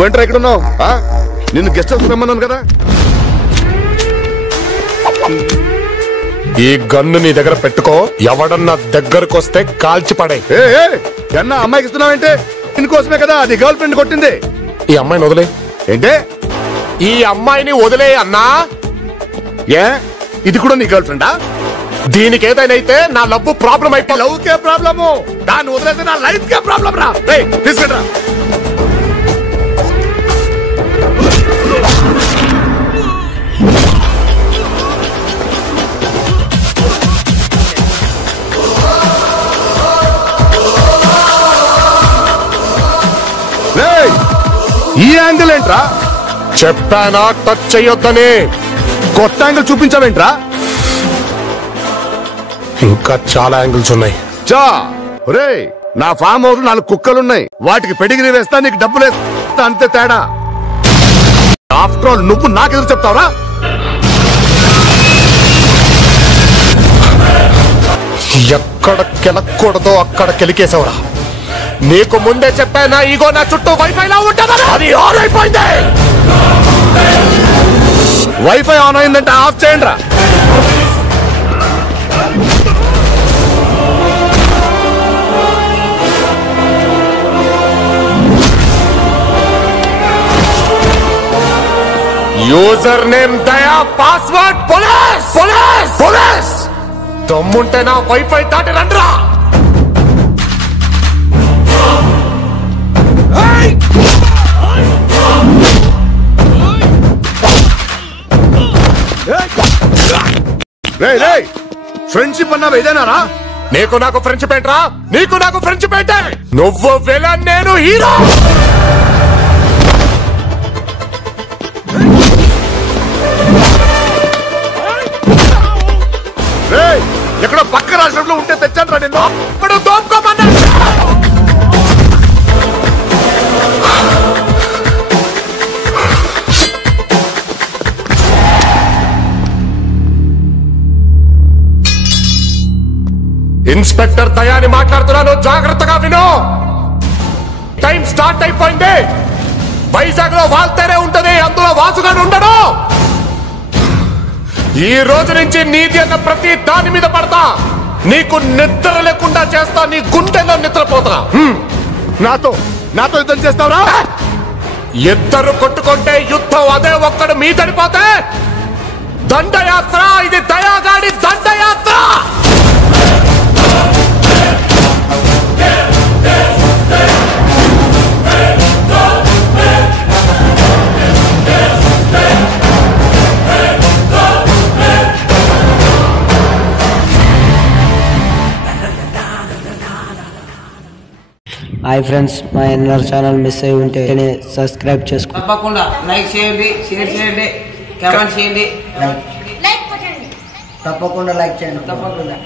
నువ్వేంట్రా ఇక్కడ ఉన్నావు? నిన్ను గెస్ట్ హౌస్ రమ్మన్నాను కదా. ఈ గన్ను నీ దగ్గర పెట్టుకో, ఎవడన్నా దగ్గరకు వస్తే కాల్చి పడే. అన్న అమ్మాయికి ఇస్తున్నావంటే దీనికోసమే కదా, అది గర్ల్ ఫ్రెండ్ కొట్టింది. ఈ అమ్మాయిని వదిలే. ఏంటే? ఈ అమ్మాయిని వదిలే అన్నా. ఏ ఇది కూడా నీ గర్ల్ ఫ్రెండా? దీనికి ఏదైనా అయితే నా లవ్ ప్రాబ్లం అయిపో. లవ్ కే ప్రాబ్లము, దాన్ని వదిలేస్తే నా లైఫ్ కే ప్రాబ్లం రా. తీసుకుంటా. ఈ యాంగిల్ ఏంట్రా? చెప్పానా టచ్ చెయ్యొద్దని. కొత్త యాంగిల్ చూపించావేంట్రా? ఇంకా చాలా యాంగిల్స్ ఉన్నాయి. నా ఫామ్ హౌస్ 4 కుక్కలున్నాయి, వాటికి పెడిగిరి వేస్తా, నీకు డబ్బులు వేస్తా, అంతే తేడా. ఆఫ్టర్ ఆల్ నువ్వు నాకెదురు చెప్తావరా? ఎక్కడ కెలకూడదో అక్కడ కెలికేసావురా. నీకు ముందే చెప్పానా ఈగో నా చుట్టూ వైఫైలా ఉంటుందని. అది ఆన్ అయిపోయింది. వైఫై ఆన్ అయిందంటే ఆఫ్ చేయండి రా. యూజర్ నేమ్ దయా, పాస్వర్డ్ పోలీస్. పోలీస్ పోలీస్ దమ్ముంటే నా వైఫై దాటి రండ్రా. ఫ్రెండ్షిప్ అన్నా ఏదైనా? నీకు నాకు ఫ్రెండ్షిప్ ఏంట్రా? నీకు నాకు ఫ్రెండ్షిప్ ఏంటే? నువ్వు విలన్, నేను హీరో. ఎక్కడో పక్క రాష్ట్రంలో ఉంటే తెచ్చాను రా నిన్ను. అప్పుడు దోపుకోమన్నా. ఇన్స్పెక్టర్ దయాని మాట్లాడుతున్నాను, జాగ్రత్తగా విను. టైం స్టార్ట్ అయిపోయింది. వైజాగ్ లో వాల్తేనే ఉంటది, అందులో వాసుగాడు ఉండడు. ఈ రోజు నుంచి నీది అన్న ప్రతి దాని మీద పడతా. నీకు నిద్ర లేకుండా చేస్తా, నీ గుండెల్లో నిద్రపోతా. నాతో యుద్ధం చేస్తావురా? ఇద్దరు కొట్టుకుంటే యుద్ధం అదే ఒక్కడు మీ తడిపోతే దండయాత్ర. ఇది దయాగాడి దండయాత్ర. హాయ్ ఫ్రెండ్స్, మా ఎన్ఆర్ ఛానల్ మిస్ అయి ఉంటే సబ్స్క్రైబ్ చేసుకోండి. తప్పకుండా లైక్ చేయండి, షేర్ చేయండి, కామెంట్ చేయండి. తప్పకుండా లైక్ చేయండి. తప్పకుండా